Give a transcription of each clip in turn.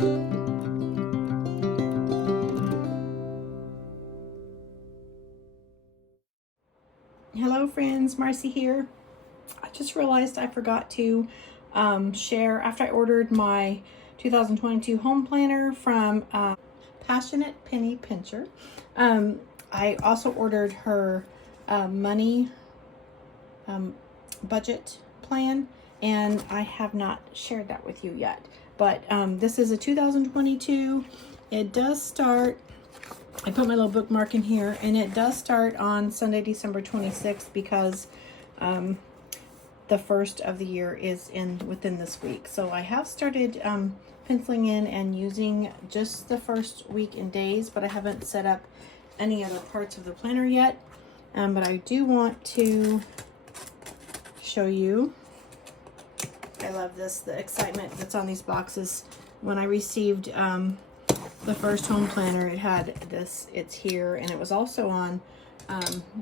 Hello friends, Marcy here. I just realized I forgot to share after I ordered my 2022 home planner from Passionate Penny Pincher. I also ordered her money budget plan, and I have not shared that with you yet. But this is a 2022. It does start, I put my little bookmark in here, and it does start on Sunday, December 26th, because the first of the year is within this week. So I have started penciling in and using just the first week and days, but I haven't set up any other parts of the planner yet. But I do want to show you. I love this, the excitement that's on these boxes. When I received the first home planner, it had this, it's here, and it was also on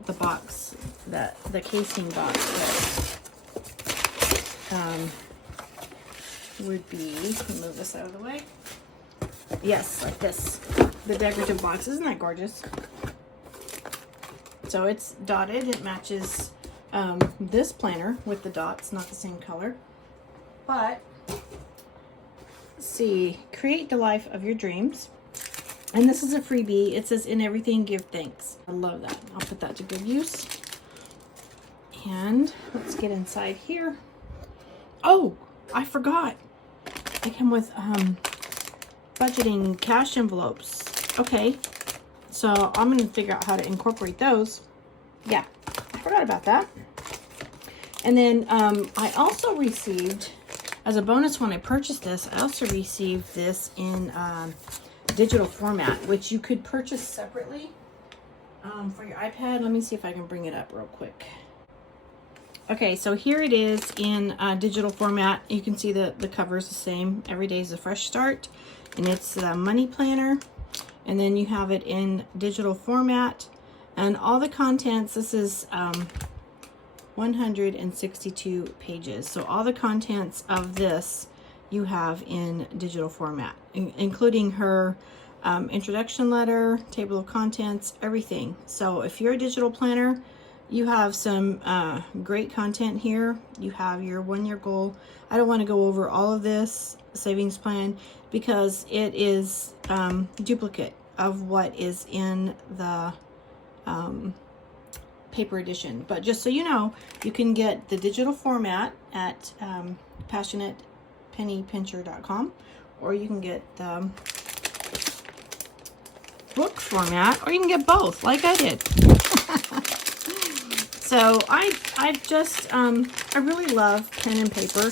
the box, the casing box that would be, let me move this out of the way. Yes, like this, the decorative box. Isn't that gorgeous? So it's dotted, it matches this planner with the dots, not the same color. But see, create the life of your dreams. And this is a freebie. It says, in everything, give thanks. I love that. I'll put that to good use. And let's get inside here. Oh, I forgot. They come with budgeting cash envelopes. Okay, so I'm going to figure out how to incorporate those. Yeah, I forgot about that. And then I also received, as a bonus when I purchased this, I also received this in digital format, which you could purchase separately for your iPad. Let me see if I can bring it up real quick. Okay, so here it is in digital format. You can see the cover is the same. Every day is a fresh start, and it's the money planner. And then you have it in digital format, and all the contents. This is 162 pages. So all the contents of this you have in digital format, including her introduction letter, table of contents, everything. So if you're a digital planner, you have some great content here. You have your 1-year goal. I don't want to go over all of this savings plan because it is duplicate of what is in the paper edition. But just so you know, you can get the digital format at passionatepennypincher.com, or you can get the book format, or you can get both like I did. So I really love pen and paper,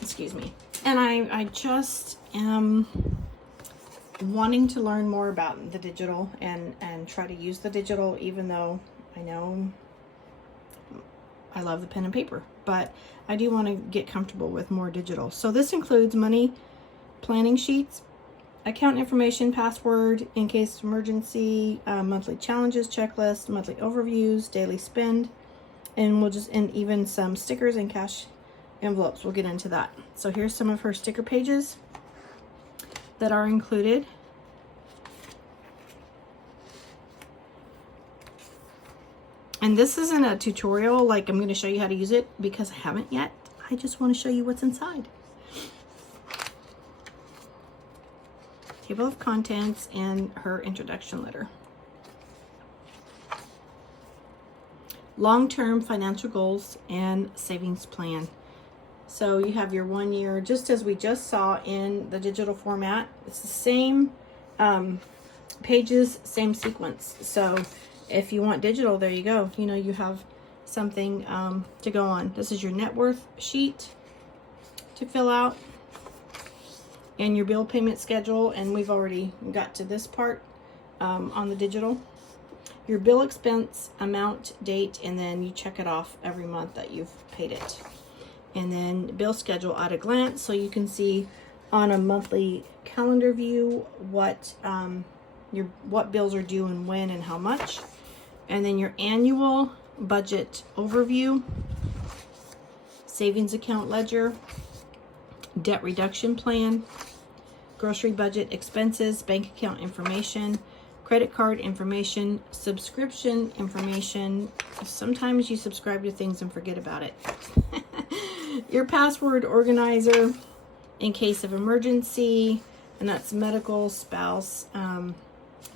excuse me, and I just am wanting to learn more about the digital and try to use the digital, even though I know I love the pen and paper, but I do want to get comfortable with more digital. So this includes money planning sheets, account information, password in case of emergency, monthly challenges, checklist, monthly overviews, daily spend, and even some stickers and cash envelopes. We'll get into that. So here's some of her sticker pages that are included. And this isn't a tutorial, like I'm going to show you how to use it, because I haven't yet. I just want to show you what's inside. Table of contents and her introduction letter. Long-term financial goals and savings plan. So you have your 1 year, just as we just saw in the digital format. It's the same pages, same sequence. So if you want digital, there you go. You know, you have something to go on. This is your net worth sheet to fill out, and your bill payment schedule, and we've already got to this part on the digital. Your bill expense amount, date, and then you check it off every month that you've paid it. And then bill schedule at a glance, so you can see on a monthly calendar view what bills are due and when and how much. And then your annual budget overview, savings account ledger, debt reduction plan, grocery budget, expenses, bank account information, credit card information, subscription information. Sometimes you subscribe to things and forget about it. Your password organizer in case of emergency, and that's medical, spouse,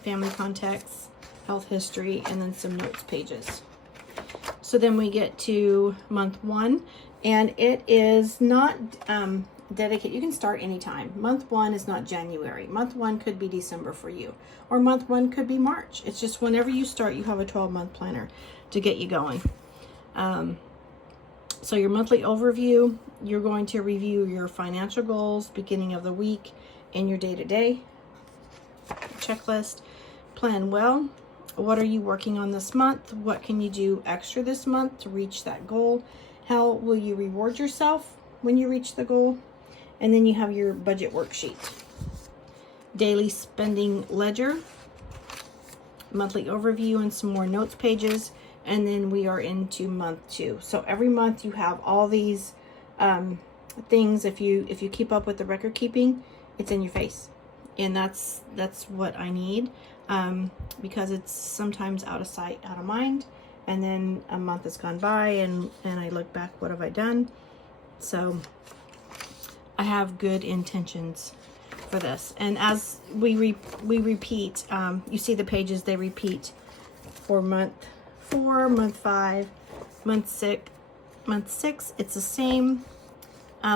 family contacts, health history, and then some notes pages. So then we get to month 1, and it is not dedicated. You can start anytime. Month 1 is not January. Month 1 could be December for you, or month 1 could be March. It's just whenever you start, you have a 12-month planner to get you going. So your monthly overview, you're going to review your financial goals beginning of the week and your day-to-day checklist. Plan well. What are you working on this month? What can you do extra this month to reach that goal? How will you reward yourself when you reach the goal? And then you have your budget worksheet. Daily spending ledger, monthly overview, and some more notes pages. And then we are into month 2. So every month you have all these things. If you keep up with the record keeping, it's in your face. And that's what I need, because it's sometimes out of sight, out of mind. And then a month has gone by and I look back, what have I done? So I have good intentions for this. And as we repeat, you see the pages, they repeat for month 4, month 5, month 6. It's the same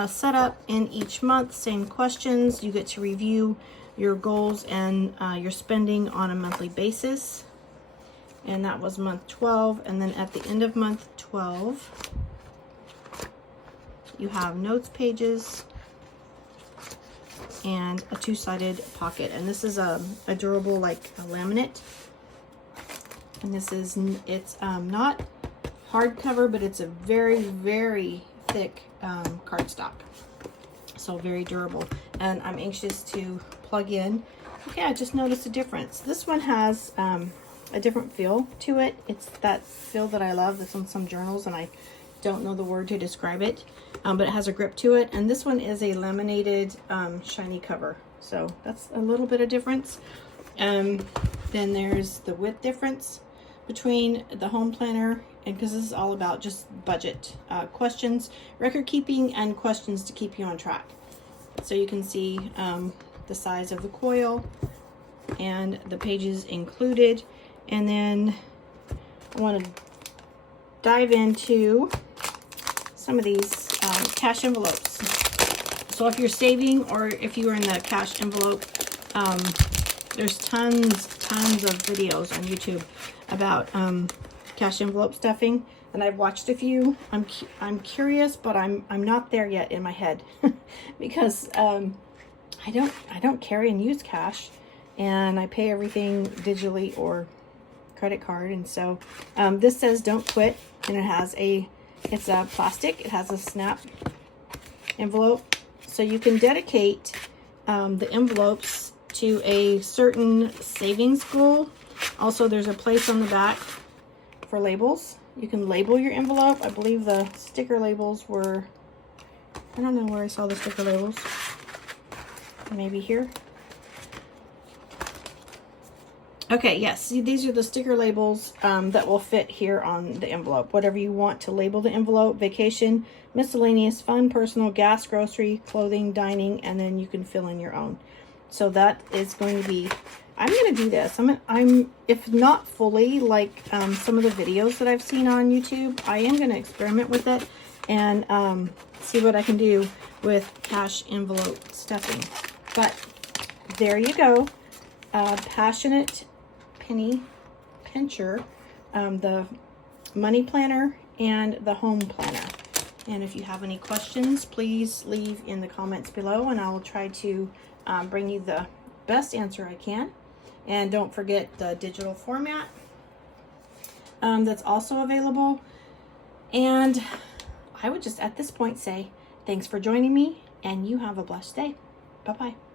setup in each month, same questions. You get to review your goals and your spending on a monthly basis. And that was month 12. And then at the end of month 12, you have notes pages and a 2-sided pocket. And this is a durable, like a laminate. And this is, it's not hardcover, but it's a very, very thick cardstock. So very durable. And I'm anxious to plug in. Okay, I just noticed a difference. This one has a different feel to it. It's that feel that I love that's on some journals, and I don't know the word to describe it, but it has a grip to it. And this one is a laminated shiny cover. So that's a little bit of difference. Then there's the width difference between the home planner, and because this is all about just budget questions, record keeping, and questions to keep you on track. So you can see the size of the coil and the pages included. And then I want to dive into some of these cash envelopes. So if you're saving, or if you are in the cash envelope, there's tons of videos on YouTube about cash envelope stuffing, and I've watched a few. I'm curious, but I'm not there yet in my head because I don't carry and use cash, and I pay everything digitally or credit card. And so this says don't quit, and it's a plastic. It has a snap envelope, so you can dedicate the envelopes to a certain savings goal. Also, there's a place on the back for labels. You can label your envelope. I believe the sticker labels were, I don't know where I saw the sticker labels. Maybe here. Okay, yes, see, these are the sticker labels that will fit here on the envelope. Whatever you want to label the envelope: vacation, miscellaneous, fun, personal, gas, grocery, clothing, dining, and then you can fill in your own. So that is going to be, I'm going to do this. I'm if not fully like some of the videos that I've seen on YouTube, I am going to experiment with it and see what I can do with cash envelope stuffing. But there you go. Passionate Penny Pincher, the money planner and the home planner. And if you have any questions, please leave in the comments below, and I will try to bring you the best answer I can. And don't forget the digital format that's also available. And I would just at this point say thanks for joining me, and you have a blessed day. Bye-bye.